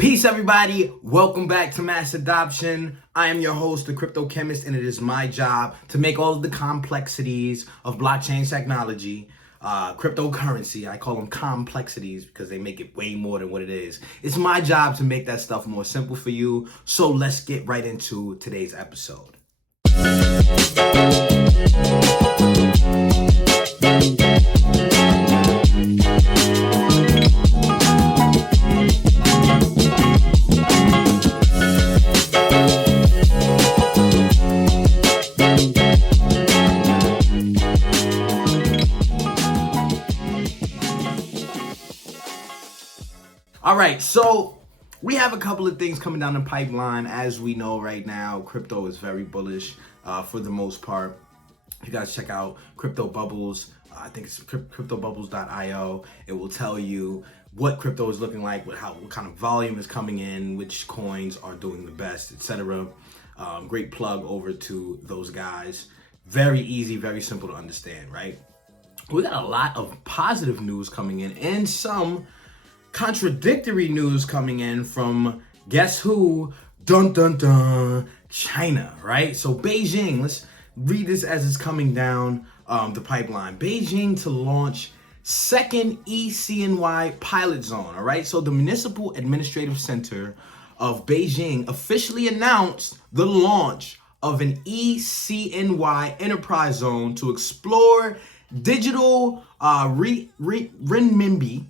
Peace, everybody. Welcome back to Mass Adoption. I am your host, the Kryptokhemist, and it is my job to make all of the complexities of blockchain technology, cryptocurrency. I call them complexities because they make it way more than what it is. It's my job to make that stuff more simple for you. So let's get right into today's episode. All right, so we have a couple of things coming down the pipeline. As we know right now, crypto is very bullish for the most part. You guys check out Crypto Bubbles. I think it's cryptobubbles.io. It will tell you what crypto is looking like, what kind of volume is coming in, which coins are doing the best, etc. Great plug over to those guys. Very easy, very simple to understand, right? We got a lot of positive news coming in and some contradictory news coming in from, guess who? Dun dun dun, China, right? So Beijing, let's read this as it's coming down the pipeline. Beijing to launch second ECNY pilot zone, all right? So the Municipal Administrative Center of Beijing officially announced the launch of an ECNY enterprise zone to explore digital renminbi,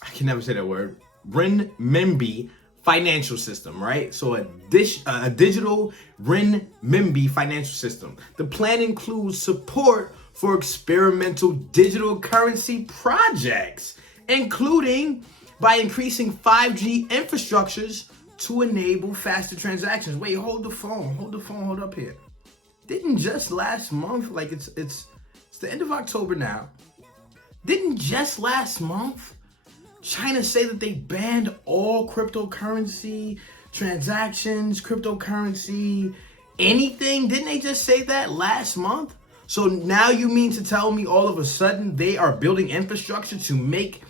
I can never say that word, renminbi financial system, right? So a digital renminbi financial system. The plan includes support for experimental digital currency projects, including by increasing 5G infrastructures to enable faster transactions. Wait, hold up here. Didn't just last month, like it's the end of October now. Didn't just last month China say that they banned all cryptocurrency transactions, cryptocurrency, anything? Didn't they just say that last month? So now you mean to tell me all of a sudden they are building infrastructure to make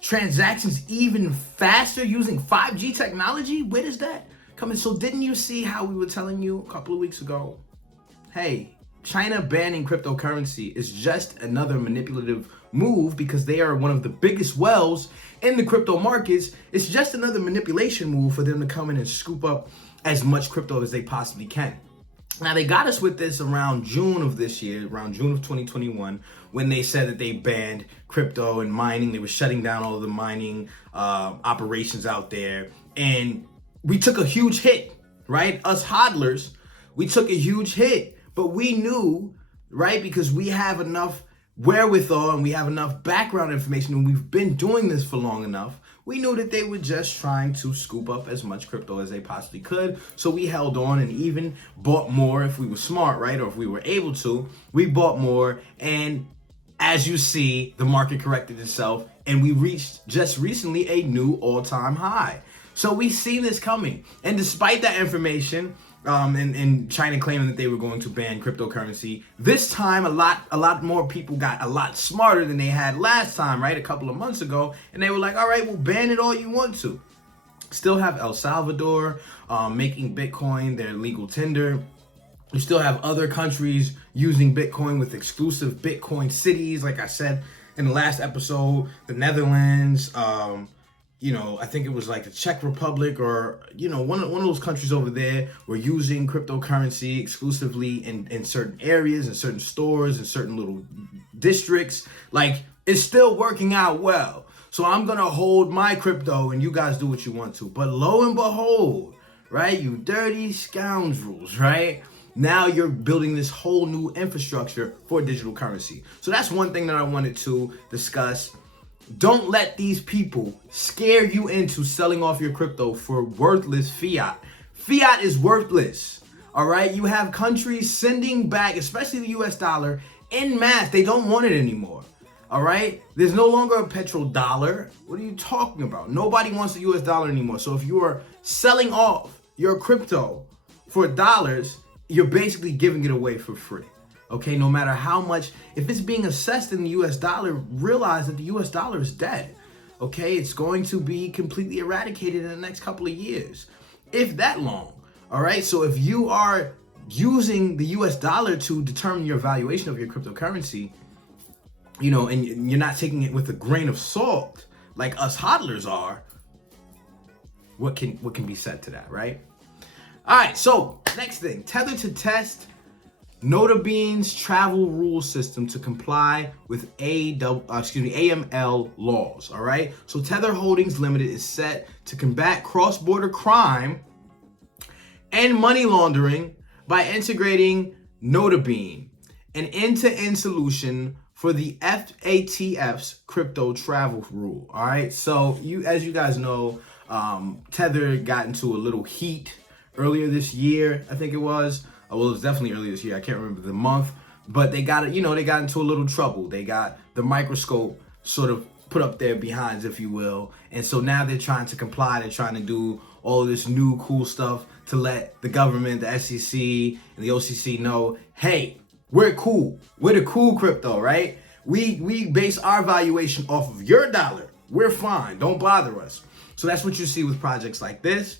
transactions even faster using 5G technology? Where does that come in? So didn't you see how we were telling you a couple of weeks ago? Hey, China banning cryptocurrency is just another manipulative move because they are one of the biggest whales in the crypto markets. It's just another manipulation move for them to come in and scoop up as much crypto as they possibly can. Now, they got us with this around June of this year, around June of 2021, when they said that they banned crypto and mining. They were shutting down all of the mining operations out there. And we took a huge hit, right? Us hodlers, we took a huge hit. But we knew, right, because we have enough wherewithal and we have enough background information and we've been doing this for long enough, we knew that they were just trying to scoop up as much crypto as they possibly could. So we held on and even bought more if we were smart, right? Or if we were able to, we bought more. And as you see, the market corrected itself and we reached just recently a new all-time high. So we see this coming. And despite that information, and China claiming that they were going to ban cryptocurrency, this time a lot more people got a lot smarter than they had last time, right? A couple of months ago, and they were like, all right, well, ban it all you want to. Still have El Salvador making Bitcoin their legal tender. You still have other countries using Bitcoin with exclusive Bitcoin cities, like I said in the last episode, the Netherlands, I think it was like the Czech Republic or, one of those countries over there were using cryptocurrency exclusively in certain areas, in certain stores, in certain little districts. Like, it's still working out well. So I'm going to hold my crypto and you guys do what you want to. But lo and behold, right, you dirty scoundrels, right? Now you're building this whole new infrastructure for digital currency. So that's one thing that I wanted to discuss. Don't let these people scare you into selling off your crypto for worthless fiat. Fiat is worthless, all right? You have countries sending back, especially the US dollar, en masse. They don't want it anymore, all right? There's no longer a petrodollar. What are you talking about? Nobody wants the US dollar anymore. So if you are selling off your crypto for dollars, you're basically giving it away for free. Okay, no matter how much, if it's being assessed in the US dollar, realize that the US dollar is dead. Okay, it's going to be completely eradicated in the next couple of years, if that long. All right, so if you are using the US dollar to determine your valuation of your cryptocurrency, and you're not taking it with a grain of salt like us hodlers are, what can be said to that, right? All right, so next thing, Tether to test Notabean's travel rule system to comply with AML laws. All right, so Tether Holdings Limited is set to combat cross-border crime and money laundering by integrating Notabean, an end-to-end solution for the FATF's crypto travel rule. All right, so as you guys know, Tether got into a little heat earlier this year. I think it was. Well, it was definitely earlier this year. I can't remember the month, but they got into a little trouble. They got the microscope sort of put up their behinds, if you will. And so now they're trying to comply. They're trying to do all of this new cool stuff to let the government, the SEC, and the OCC know, hey, we're cool. We're the cool crypto, right? We base our valuation off of your dollar. We're fine. Don't bother us. So that's what you see with projects like this.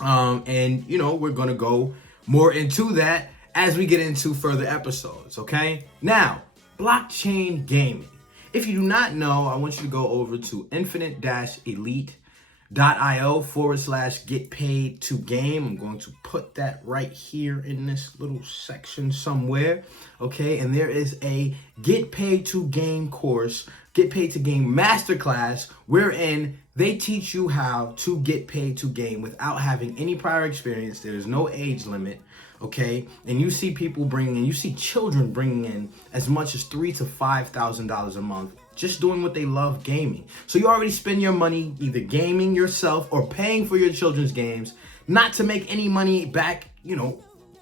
And we're going to go more into that as we get into further episodes, okay? Now, blockchain gaming. If you do not know, I want you to go over to infinite-elite.io/get paid to game. I'm going to put that right here in this little section somewhere, okay? And there is a get paid to game course, get paid to game masterclass, wherein they teach you how to get paid to game without having any prior experience. There is no age limit, okay? And you see people you see children bringing in as much as $3,000 to $5,000 a month just doing what they love, gaming. So you already spend your money either gaming yourself or paying for your children's games, not to make any money back, in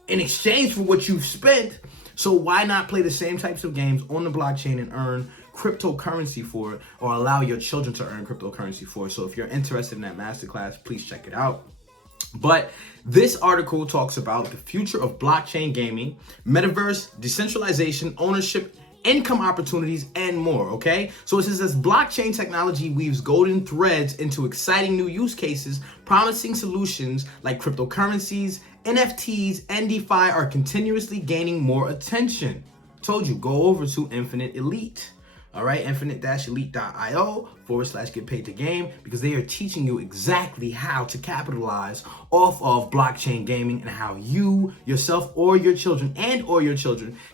exchange for what you've spent. So why not play the same types of games on the blockchain and earn cryptocurrency for it, or allow your children to earn cryptocurrency for it? So if you're interested in that masterclass, please check it out. But this article talks about the future of blockchain gaming, metaverse, decentralization, ownership, income opportunities, and more, okay? So it says, as blockchain technology weaves golden threads into exciting new use cases, promising solutions like cryptocurrencies, NFTs, and DeFi are continuously gaining more attention. Told you, go over to Infinite Elite. All right, infinite-elite.io/get paid to game, because they are teaching you exactly how to capitalize off of blockchain gaming and how you, yourself, or your children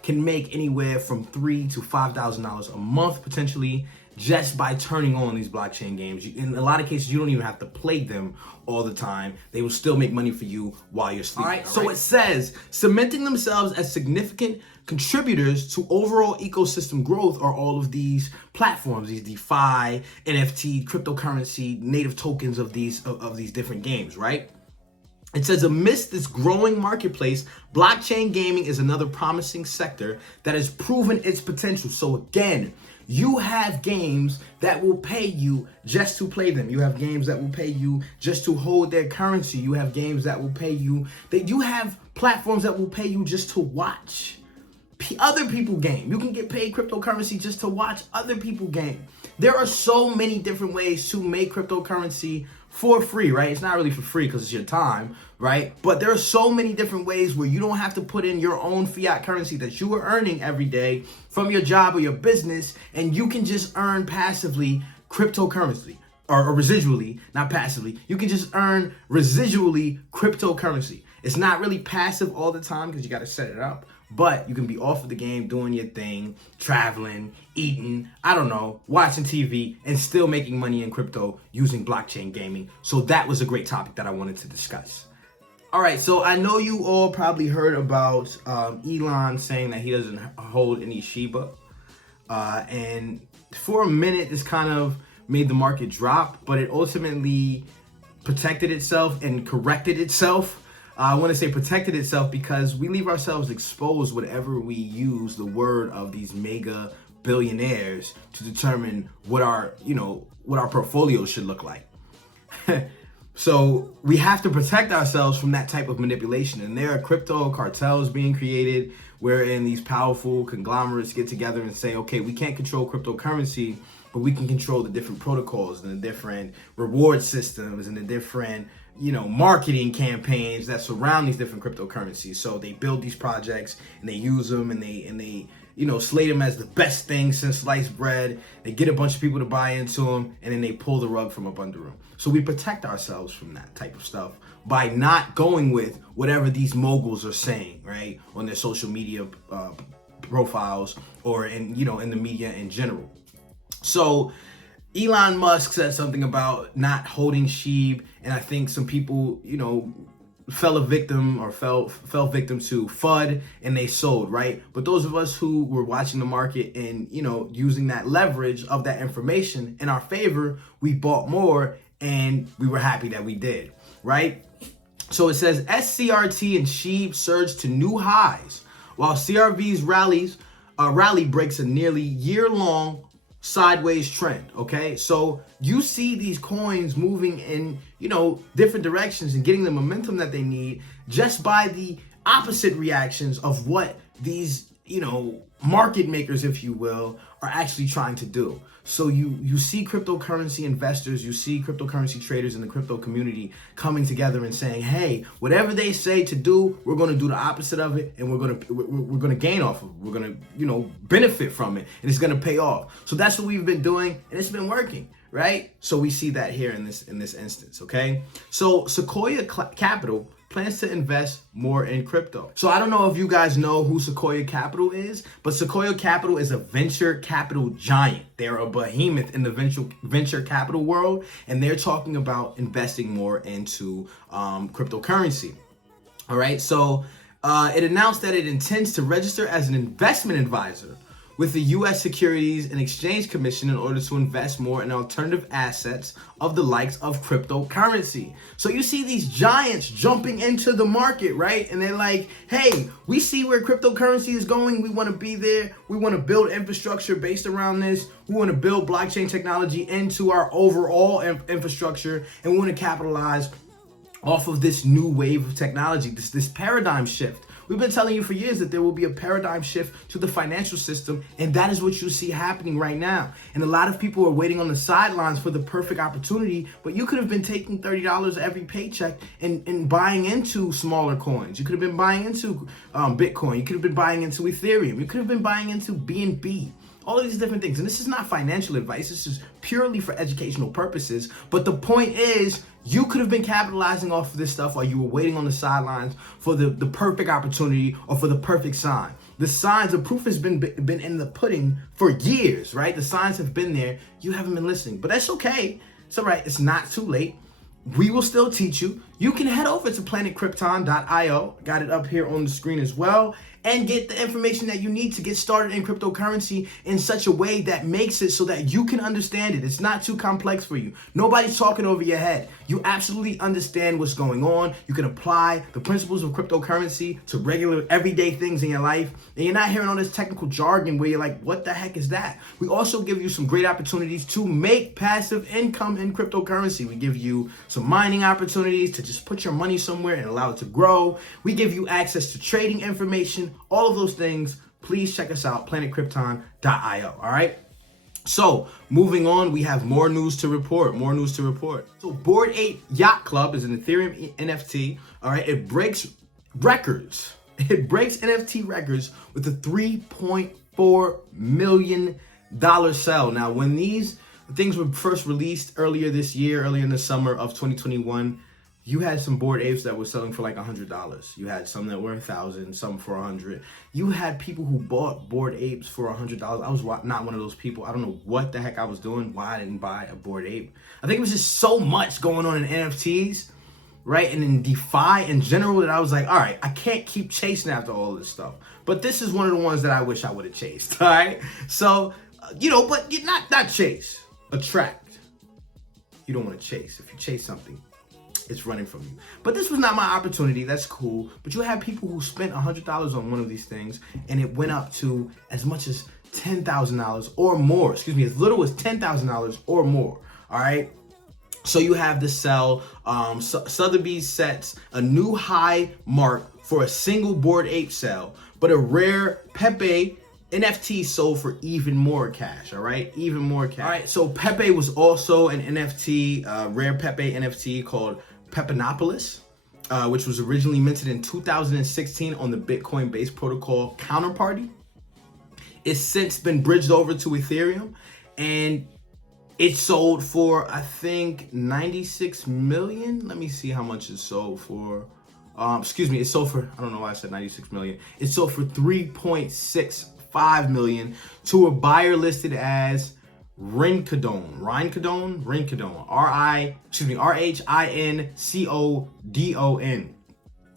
can make anywhere from $3,000 to $5,000 a month potentially just by turning on these blockchain games. In a lot of cases, you don't even have to play them all the time. They will still make money for you while you're sleeping. All right, so it says, cementing themselves as significant contributors to overall ecosystem growth are all of these platforms, these DeFi, NFT, cryptocurrency, native tokens of these different games, right? It says, amidst this growing marketplace, blockchain gaming is another promising sector that has proven its potential. So again, you have games that will pay you just to play them. You have games that will pay you just to hold their currency. You have games that will pay you, you have platforms that will pay you just to watch other people game. You can get paid cryptocurrency just to watch other people game. There are so many different ways to make cryptocurrency for free, right? It's not really for free because it's your time, right? But there are so many different ways where you don't have to put in your own fiat currency that you are earning every day from your job or your business, and you can just earn passively cryptocurrency, or residually, not passively. You can just earn residually cryptocurrency. It's not really passive all the time because you got to set it up, but you can be off of the game, doing your thing, traveling, eating, I don't know, watching TV, and still making money in crypto using blockchain gaming. So that was a great topic that I wanted to discuss. All right, so I know you all probably heard about Elon saying that he doesn't hold any Shiba. And for a minute, this kind of made the market drop, but it ultimately protected itself and corrected itself. I want to say protected itself because we leave ourselves exposed whenever we use the word of these mega billionaires to determine what our portfolio should look like. So we have to protect ourselves from that type of manipulation. And there are crypto cartels being created wherein these powerful conglomerates get together and say, okay, we can't control cryptocurrency, but we can control the different protocols and the different reward systems and the different, marketing campaigns that surround these different cryptocurrencies. So they build these projects and they use them and they slate them as the best thing since sliced bread. They get a bunch of people to buy into them, and then they pull the rug from up under them. So we protect ourselves from that type of stuff by not going with whatever these moguls are saying, right, on their social media profiles or in the media in general. So Elon Musk said something about not holding SHIB, and I think some people, fell victim to FUD and they sold, right? But those of us who were watching the market and, using that leverage of that information in our favor, we bought more and we were happy that we did, right? So it says SCRT and SHIB surged to new highs while CRV's rally breaks a nearly year-long sideways trend. Okay, so you see these coins moving in different directions and getting the momentum that they need just by the opposite reactions of what these market makers, if you will, are actually trying to do. So you see cryptocurrency investors, you see cryptocurrency traders in the crypto community coming together and saying, hey, whatever they say to do, we're going to do the opposite of it, and we're going to gain off of it. We're going to benefit from it, and it's going to pay off. So that's what we've been doing, and it's been working, right? So we see that here in this instance. Okay, so Sequoia Capital plans to invest more in crypto. So I don't know if you guys know who Sequoia Capital is, but Sequoia Capital is a venture capital giant. They're a behemoth in the venture capital world, and they're talking about investing more into cryptocurrency. All right, so it announced that it intends to register as an investment advisor with the U.S. Securities and Exchange Commission in order to invest more in alternative assets of the likes of cryptocurrency. So you see these giants jumping into the market, right? And they're like, hey, we see where cryptocurrency is going. We want to be there. We want to build infrastructure based around this. We want to build blockchain technology into our overall infrastructure, and we want to capitalize off of this new wave of technology, this paradigm shift. We've been telling you for years that there will be a paradigm shift to the financial system, and that is what you see happening right now. And a lot of people are waiting on the sidelines for the perfect opportunity, but you could have been taking $30 every paycheck and buying into smaller coins. You could have been buying into Bitcoin. You could have been buying into Ethereum. You could have been buying into BNB. All of these different things. And this is not financial advice. This is purely for educational purposes. But the point is, you could have been capitalizing off of this stuff while you were waiting on the sidelines for the perfect opportunity or for the perfect sign. The signs, the proof has been in the pudding for years, right? The signs have been there. You haven't been listening. But that's okay. It's all right. It's not too late. We will still teach you. You can head over to planetkrypton.io. Got it up here on the screen as well. And get the information that you need to get started in cryptocurrency in such a way that makes it so that you can understand it. It's not too complex for you. Nobody's talking over your head. You absolutely understand what's going on. You can apply the principles of cryptocurrency to regular everyday things in your life. And you're not hearing all this technical jargon where you're like, what the heck is that? We also give you some great opportunities to make passive income in cryptocurrency. We give you some mining opportunities to just put your money somewhere and allow it to grow. We give you access to trading information. All of those things, please check us out, planetkrypton.io, all right? So, moving on, we have more news to report, So, Bored Ape Yacht Club is an Ethereum NFT, all right? It breaks records. It breaks NFT records with a $3.4 million sell. Now, when these things were first released earlier in the summer of 2021, you had some Bored Apes that were selling for like $100. You had some that were $1,000, some for $100. You had people who bought Bored Apes for $100. I was not one of those people. I don't know what the heck I was doing, why I didn't buy a Bored Ape. I think it was just so much going on in NFTs, right? And in DeFi in general that I was like, all right, I can't keep chasing after all this stuff. But this is one of the ones that I wish I would have chased, all right? So, but you not chase, attract. You don't want to chase. If you chase something, it's running from you. But this was not my opportunity. That's cool. But you have people who spent $100 on one of these things, and it went up to as much as $10,000 or more. Excuse me, as little as $10,000 or more. All right. So you have the sell. Sotheby's sets a new high mark for a single Bored Ape sell, but a rare Pepe NFTs sold for even more cash, all right? Even more cash. All right, so Pepe was also an NFT, rare Pepe NFT called Pepinopolis, which was originally minted in 2016 on the Bitcoin-based protocol Counterparty. It's since been bridged over to Ethereum, and it sold for, I think, 96 million. Let me see how much it sold for. It sold for, I don't know why I said 96 million. It sold for 3.65 million to a buyer listed as Rincodon, RHINCODON.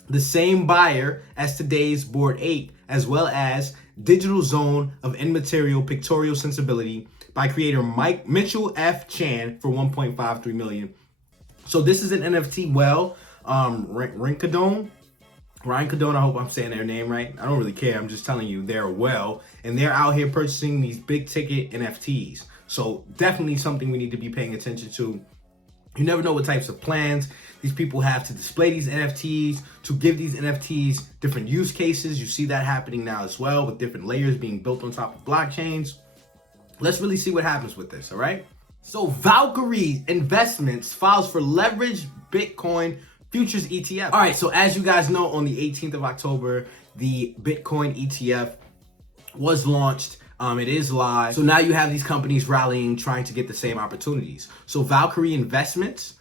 The same buyer as today's Bored Ape, as well as Digital Zone of Immaterial Pictorial Sensibility by creator Mitchell F. Chan for 1.53 million. So this is an NFT Rincodon, I hope I'm saying their name right. I don't really care. I'm just telling you they're and they're out here purchasing these big ticket NFTs. So definitely something we need to be paying attention to. You never know what types of plans these people have to display these NFTs, to give these NFTs different use cases. You see that happening now as well, with different layers being built on top of blockchains. Let's really see what happens with this, all right? So Valkyrie Investments files for leveraged Bitcoin futures ETF. All right, so as you guys know, on the 18th of October, the Bitcoin ETF was launched. It is live. So now you have these companies rallying, trying to get the same opportunities. So Valkyrie Investments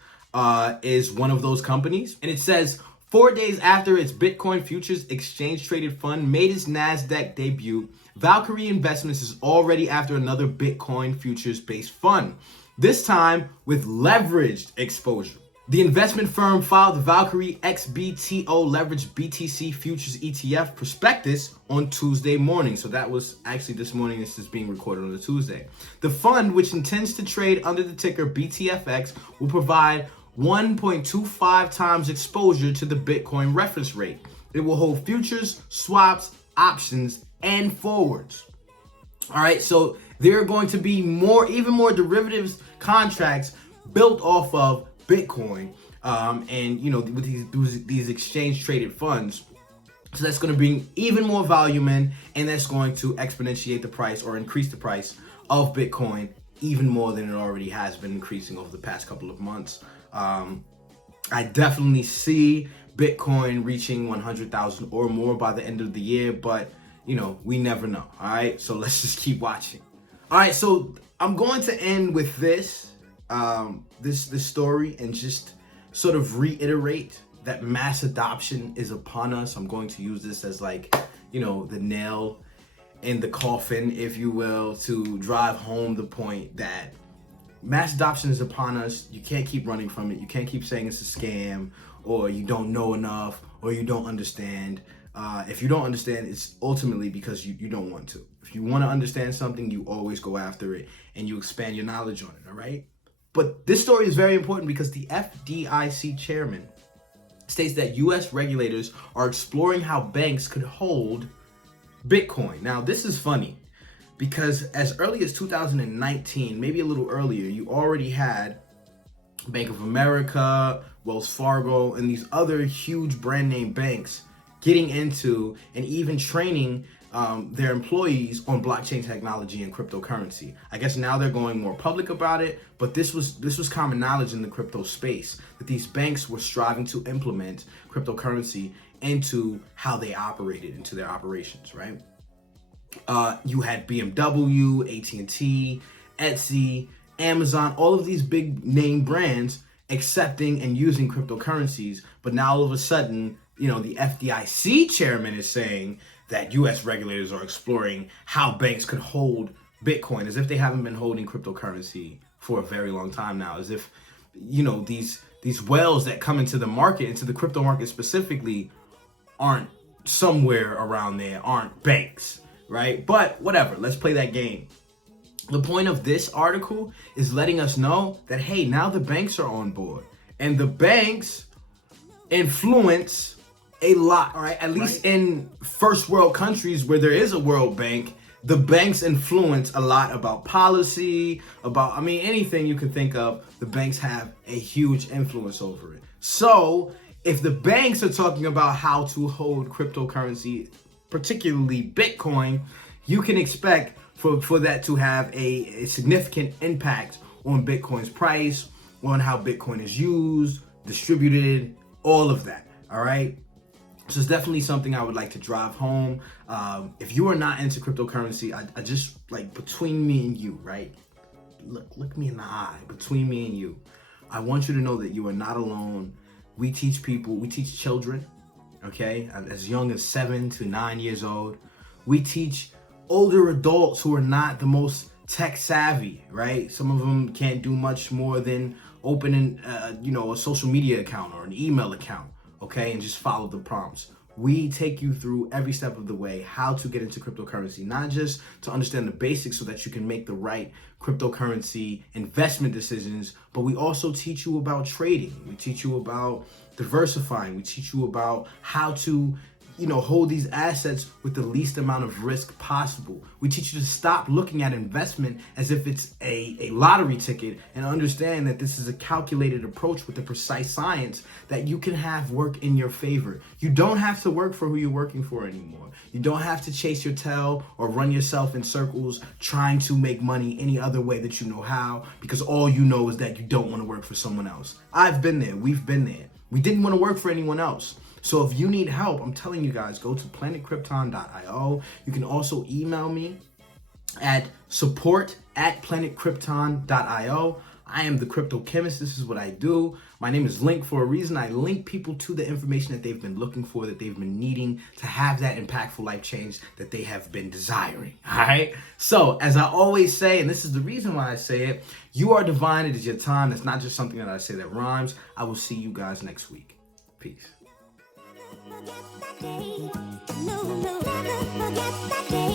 is one of those companies. And it says, 4 days after its Bitcoin futures exchange traded fund made its NASDAQ debut, Valkyrie Investments is already after another Bitcoin futures based fund, this time with leveraged exposure. The investment firm filed the Valkyrie XBTO Leveraged BTC Futures ETF prospectus on Tuesday morning. So that was actually this morning. This is being recorded on a Tuesday. The fund, which intends to trade under the ticker BTFX, will provide 1.25 times exposure to the Bitcoin reference rate. It will hold futures, swaps, options, and forwards. All right, so there are going to be even more derivatives contracts built off of Bitcoin, and with these exchange traded funds. So that's going to bring even more volume in, and that's going to exponentiate the price or increase the price of Bitcoin even more than it already has been increasing over the past couple of months. I definitely see Bitcoin reaching 100,000 or more by the end of the year, but we never know. All right, so let's just keep watching. All right, so I'm going to end with this story and just sort of reiterate that mass adoption is upon us. I'm going to use this as the nail in the coffin, if you will, to drive home the point that mass adoption is upon us. You can't keep running from it. You can't keep saying it's a scam, or you don't know enough, or you don't understand. If you don't understand, it's ultimately because you don't want to. If you want to understand something, you always go after it and you expand your knowledge on it, all right? But this story is very important because the FDIC chairman states that U.S. regulators are exploring how banks could hold Bitcoin. Now, this is funny because as early as 2019, maybe a little earlier, you already had Bank of America, Wells Fargo, and these other huge brand name banks getting into and even training their employees on blockchain technology and cryptocurrency. I guess now they're going more public about it, but this was common knowledge in the crypto space that these banks were striving to implement cryptocurrency into how they operated, into their operations, right? You had BMW, AT&T, Etsy, Amazon, all of these big name brands accepting and using cryptocurrencies, but now all of a sudden, the FDIC chairman is saying that U.S. regulators are exploring how banks could hold Bitcoin, as if they haven't been holding cryptocurrency for a very long time now, as if, these whales that come into the market, into the crypto market specifically, aren't somewhere around there, aren't banks, right? But whatever, let's play that game. The point of this article is letting us know that, hey, now the banks are on board, and the banks influence a lot, all right? At least in first world countries where there is a World Bank, the banks influence a lot about policy, about, anything you can think of, the banks have a huge influence over it. So if the banks are talking about how to hold cryptocurrency, particularly Bitcoin, you can expect for that to have a significant impact on Bitcoin's price, on how Bitcoin is used, distributed, all of that. All right. So it's definitely something I would like to drive home. If you are not into cryptocurrency, I just, like, between me and you, right? Look me in the eye, between me and you. I want you to know that you are not alone. We teach children, okay, as young as 7 to 9 years old. We teach older adults who are not the most tech savvy, right? Some of them can't do much more than opening, a social media account or an email account, okay, and just follow the prompts. We take you through every step of the way how to get into cryptocurrency, not just to understand the basics so that you can make the right cryptocurrency investment decisions, but we also teach you about trading. We teach you about diversifying. We teach you about how to hold these assets with the least amount of risk possible. We teach you to stop looking at investment as if it's a lottery ticket and understand that this is a calculated approach with a precise science that you can have work in your favor. You don't have to work for who you're working for anymore. You don't have to chase your tail or run yourself in circles trying to make money any other way that you know how, because all you know is that you don't want to work for someone else. I've been there. We've been there. We didn't want to work for anyone else. So if you need help, I'm telling you guys, go to planetkrypton.io. You can also email me at support@planetkrypton.io. I am the Kryptokhemist. This is what I do. My name is Link for a reason. I link people to the information that they've been looking for, that they've been needing to have that impactful life change that they have been desiring. All right. So as I always say, and this is the reason why I say it, you are divine. It is your time. It's not just something that I say that rhymes. I will see you guys next week. Peace. Forget that day. No, never forget that day.